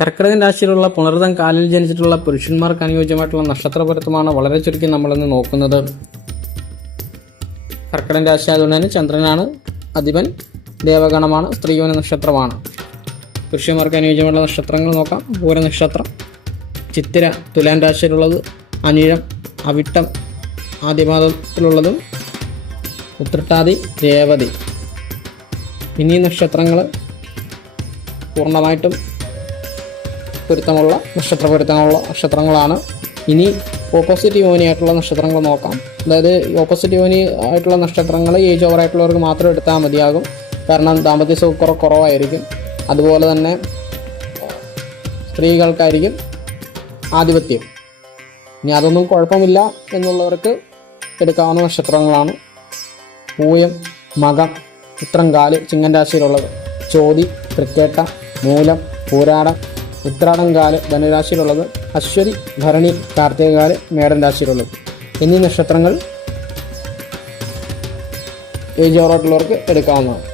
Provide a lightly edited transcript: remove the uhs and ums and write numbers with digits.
കർക്കിടകൻ രാശിയിലുള്ള പുണർതം കാലിൽ ജനിച്ചിട്ടുള്ള പുരുഷന്മാർക്ക് അനുയോജ്യമായിട്ടുള്ള നക്ഷത്ര പൊരുത്തമാണ് വളരെ ചുരുക്കി നമ്മളിന്ന് നോക്കുന്നത്. കർക്കിടകൻ രാശി ആയതുകൊണ്ട് തന്നെ ചന്ദ്രനാണ് അധിപൻ, ദേവഗണമാണ്, സ്ത്രീയോന നക്ഷത്രമാണ്. പുരുഷന്മാർക്ക് അനുയോജ്യമായിട്ടുള്ള നക്ഷത്രങ്ങൾ നോക്കാം. പൂര നക്ഷത്രം, ചിത്തിര തുലാൻ രാശിയിലുള്ളത്, അനിഴം, അവിട്ടം ആദ്യപാദത്തിലുള്ളതും, ഉത്രട്ടാതി, രേവതി എന്നീ നക്ഷത്രങ്ങൾ പൂർണ്ണമായിട്ടും പൊരുത്തമുള്ള നക്ഷത്രങ്ങളാണ്. ഇനി ഓപ്പോസിറ്റ് യോനിയായിട്ടുള്ള നക്ഷത്രങ്ങൾ നോക്കാം. അതായത് ഓപ്പോസിറ്റ് യോനി ആയിട്ടുള്ള നക്ഷത്രങ്ങൾ ഏജ് ഓവറായിട്ടുള്ളവർക്ക് മാത്രം എടുത്താൽ മതിയാകും. കാരണം ദാമ്പത്യ സുഖം കുറവായിരിക്കും. അതുപോലെ തന്നെ സ്ത്രീകൾക്കായിരിക്കും ആധിപത്യം. ഇനി അതൊന്നും കുഴപ്പമില്ല എന്നുള്ളവർക്ക് എടുക്കാവുന്ന നക്ഷത്രങ്ങളാണ് പൂയം, മകം, ഉത്രംകാല് ചിങ്ങൻ രാശിയിലുള്ളത്, ചോതി, തൃക്കേട്ട, മൂലം, പൂരാടം, ഉത്രാടംകാല് ധനുരാശിയിലുള്ളത്, അശ്വതി, ഭരണി, കാർത്തികകാല് മേടൻ രാശിയിലുള്ളത് എന്നീ നക്ഷത്രങ്ങൾ ഏജ് ഓവറായിട്ടുള്ളവർക്ക് എടുക്കാവുന്നതാണ്.